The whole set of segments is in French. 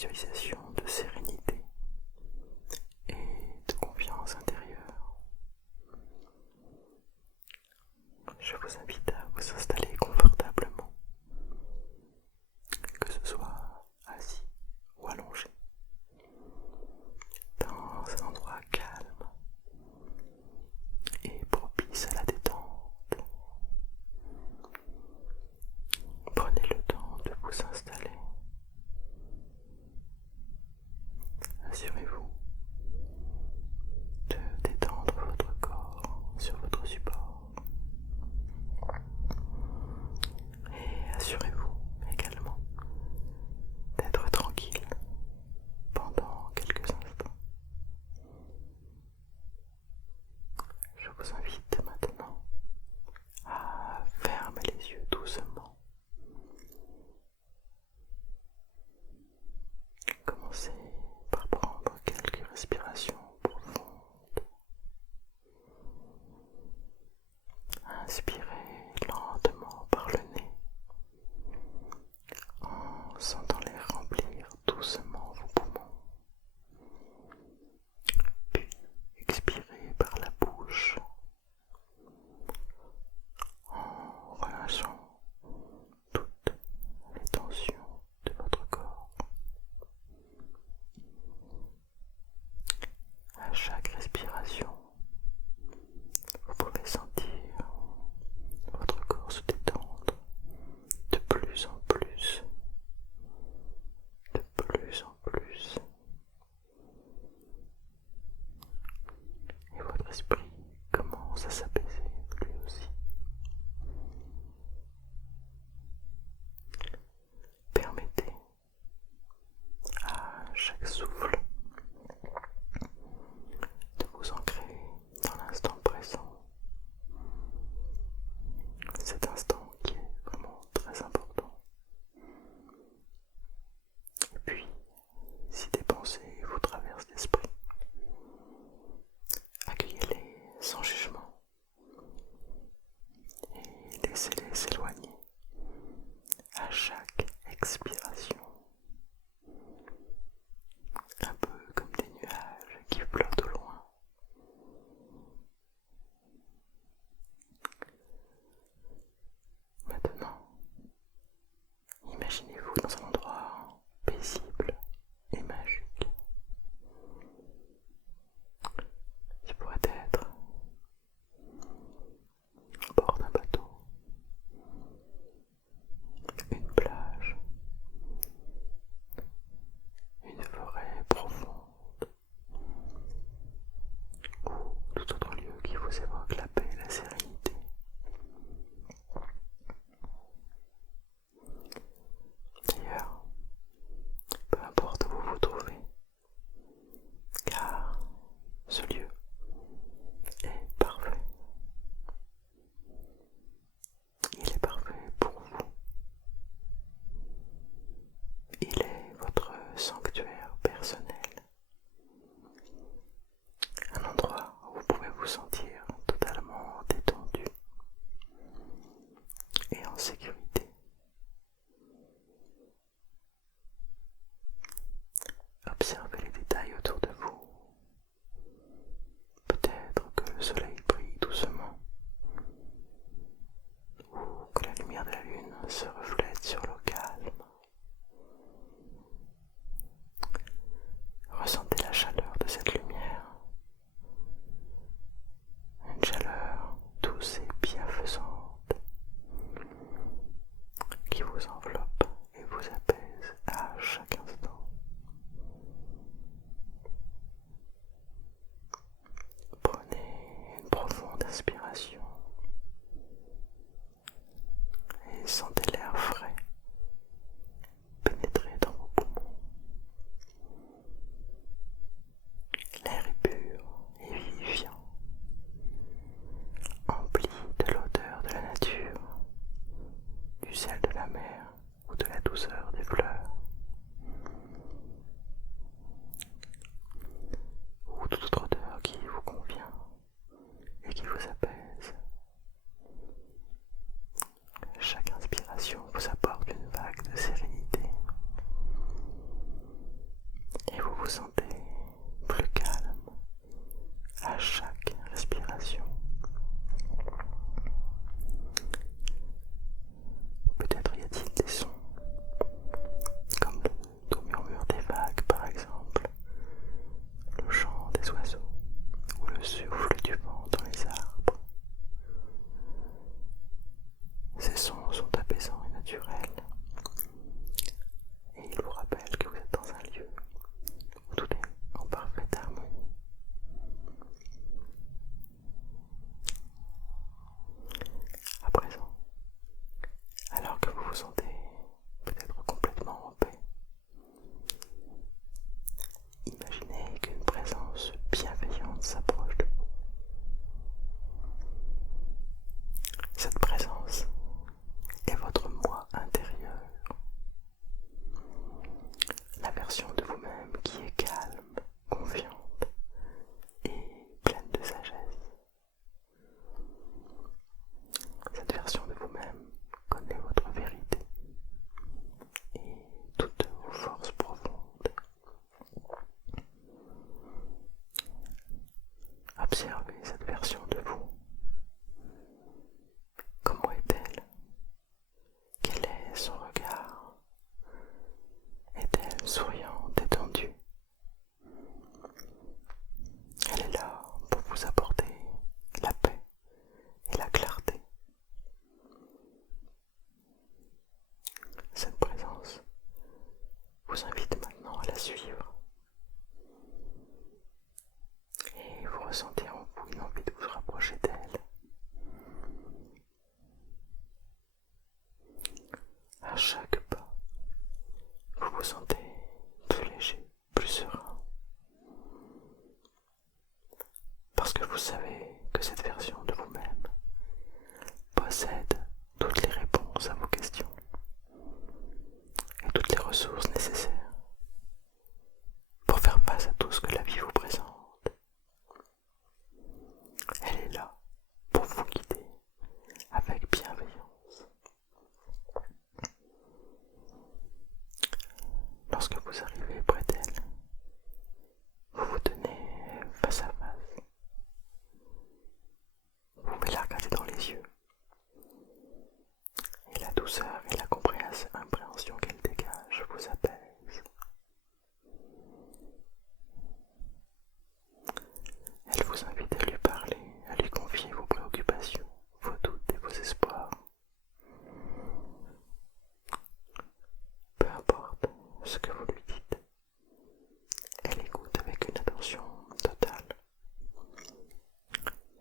visualisation de sérénité et de confiance intérieure. Je vous invite à vous installer confortablement, que ce soit assis ou allongé, dans un endroit calme et propice à la détente. Prenez le temps de vous installer. Assurez-vous de détendre votre corps sur votre support. Et assurez-vous également d'être tranquille pendant quelques instants. Je vous invite maintenant à fermer les yeux doucement. Commencez par prendre quelques respirations profondes. Inspirez lentement par le nez en sentant l'air remplir doucement vos poumons. Puis expirez par la bouche en relâchant toutes les tensions de votre corps. À chaque respiration, vous pouvez sentir votre corps se détendre de plus en plus, de plus en plus. Et votre esprit commence à s'apaiser lui aussi. Permettez à chaque souffle de vous ancrer dans l'instant présent. Cet instant qui est vraiment très important. Et puis, si des pensées vous traversent l'esprit, accueillez-les sans jugement et laissez-les s'éloigner à chaque expiration. Un peu comme des nuages qui flottent au loin. Maintenant, imaginez-vous dans un endroit paisible et magique. Ce pourrait être savez que cette version de vous-même possède toutes les réponses à vos questions et toutes les ressources nécessaires pour faire face à tout ce que la vie vous présente. Elle est là pour vous guider avec bienveillance. Lorsque vous arrivez près d'elle, vous vous tenez face à face. Vous pouvez la regarder dans les yeux. Et la douceur et la compréhension qu'elle dégage vous apaisent. Elle vous invite à lui parler, à lui confier vos préoccupations, vos doutes et vos espoirs. Peu importe ce que vous lui dites, elle écoute avec une attention totale,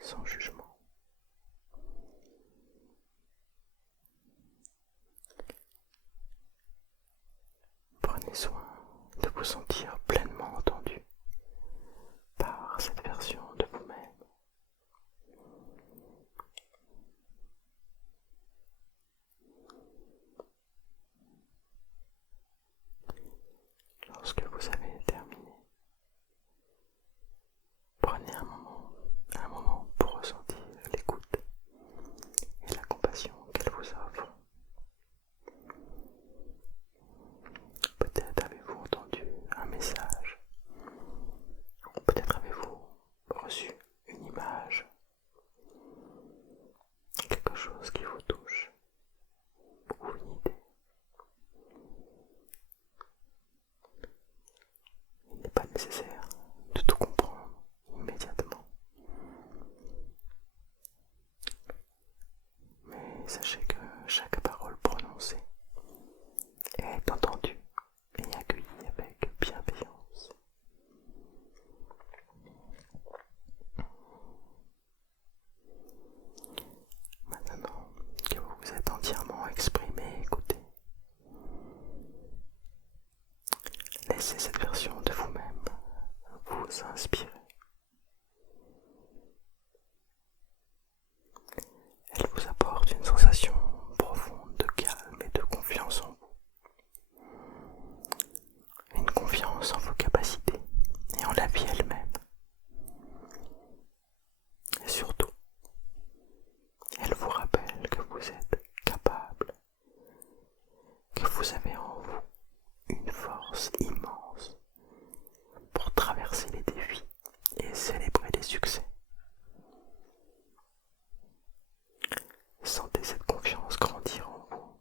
sans jugement. Prenez soin de vous sentir pleinement entendu par cette version de vous-même. Lorsque vous avez terminé, prenez un moment pour ressentir l'écoute et la compassion qu'elle vous offre. Peut-être avez-vous entendu un message, peut-être avez-vous reçu une image, quelque chose qui vous touche, ou une idée. Il n'est pas nécessaire de tout comprendre immédiatement. Mais sachez que chaque parole prononcée est entendue et accueillie avec bienveillance. Maintenant que vous vous êtes entièrement exprimé et écouté, laissez cette version de vous-même vous inspirer. Elle vous apporte une sensation profonde de calme et de confiance en vous. Une confiance en vos capacités et en la vie elle-même. Et surtout, elle vous rappelle que vous êtes capable, que vous avez en vous une force immense pour traverser les défis et célébrer les succès. Sentez cette confiance grandir en vous,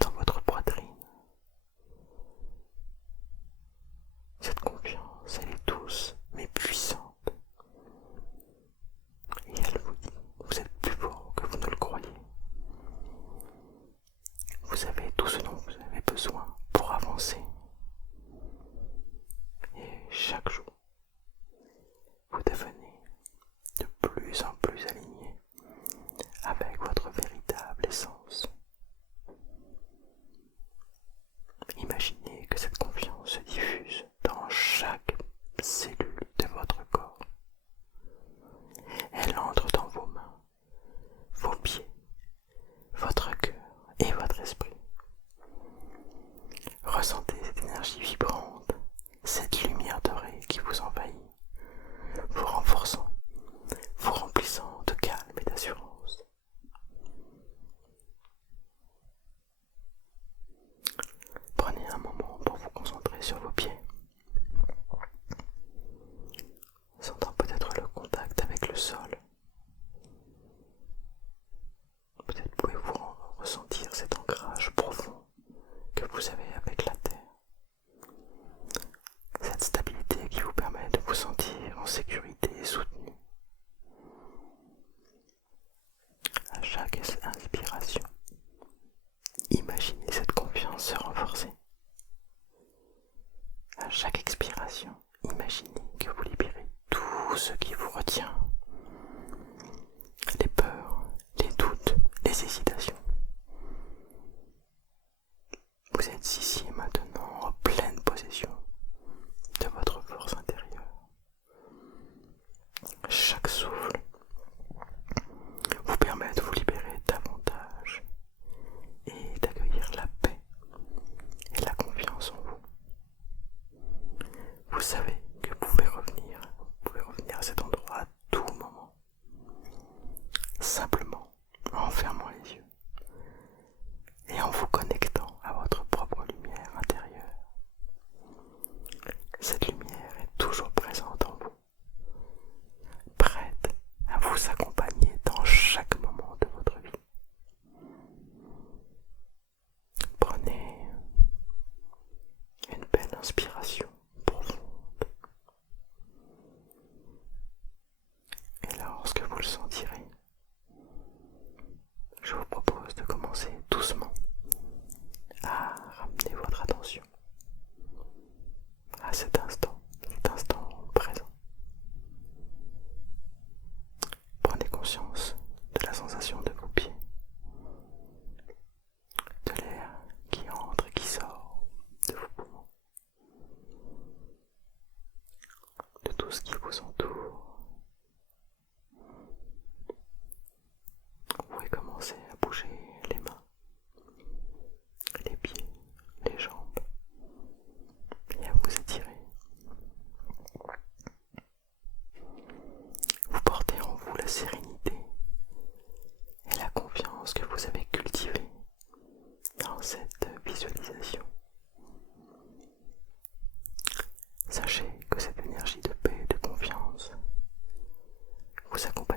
dans votre poitrine. Cette confiance, elle est douce mais puissante. Et elle vous dit, vous êtes plus fort que vous ne le croyez. Vous avez tout ce dont vous avez besoin pour avancer. Et chaque jour, vous devenez de plus en plus aligné avec votre véritable essence. Imaginez que cette confiance se diffuse dans chaque cellule de votre corps. Elle entre dans vos mains, vos pieds, votre cœur et votre esprit. Ressentez cette énergie vibrante, cette lumière dorée qui vous envahit, vous renforçant, vous remplissant de calme et d'assurance. Prenez un moment pour vous concentrer sur vos pieds, sentant peut-être le contact avec le sol. Peut-être pouvez-vous ressentir cet ancrage profond que vous avez avec la terre. Cette stabilité qui vous permet de vous sentir en sécurité et soutenu. À chaque inspiration, imaginez cette confiance se renforcer. À chaque expiration, imaginez que vous libérez tout ce qui vous retient, conscience de la sensation de vos pieds, de l'air qui entre et qui sort de vos poumons, de tout ce qui vous entoure. Vous pouvez commencer à bouger les mains, les pieds, les jambes et à vous étirer. Vous portez en vous la sérénité et la confiance que vous avez cultivée dans cette visualisation. Sachez que cette énergie de paix et de confiance vous accompagne